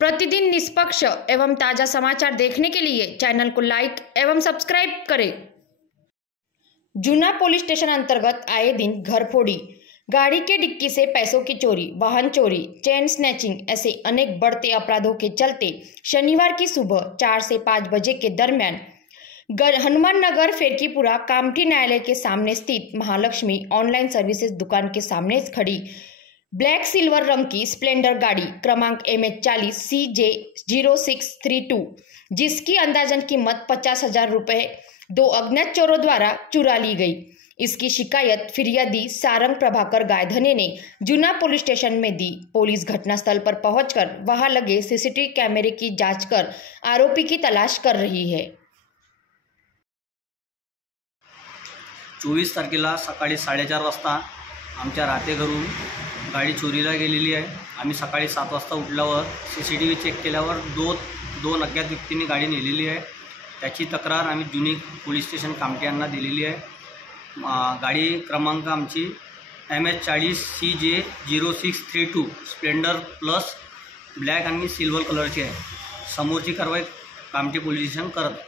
प्रतिदिन निष्पक्ष एवं ताजा समाचार देखने के लिए चैनल को लाइक एवं सब्सक्राइब करें। जूना पुलिस स्टेशन अंतर्गत आए दिन घरफोड़ी, गाड़ी के डिक्की से पैसों की चोरी, वाहन चोरी, चेन स्नैचिंग ऐसे अनेक बढ़ते अपराधों के चलते शनिवार की सुबह 4 से 5 बजे के दरमियान हनुमान नगर फेरकीपुरा कामठी न्यायालय के सामने स्थित महालक्ष्मी ऑनलाइन सर्विसेज दुकान के सामने खड़ी ब्लैक सिल्वर रंग की स्प्लेंडर गाड़ी क्रमांक MH40 CJ0632 जिसकी अंदाजन कीमत 50,000 रुपये 2 अज्ञात चोरों द्वारा चुरा ली गई। इसकी शिकायत फिरियादी सारंग प्रभाकर गायधने ने जूना पुलिस स्टेशन में दी। पुलिस घटनास्थल पर पहुंचकर वहां लगे CCTV कैमरे की जांच कर आरोपी की तलाश कर रही है। 24 तारखेला सकाळी 4:30 वाजता आमच्या राहतेघरून गाडी चोरीला गेलेली आहे। आम्ही सकाळी 7 वाजता उठल्यावर CCTV चेक केल्यावर दोन अज्ञात व्यक्तींनी गाडी नेलेली आहे। त्याची तक्रार आम्ही जुनी पोलीस स्टेशन कामठी यांना दिलेली आहे। गाडी क्रमांक आमची MH40 CJ0632 Splendor plus black आणि सिल्वर कलरची आहे। समोरची कारवाई कामठी पोलीस स्टेशन करत आहे।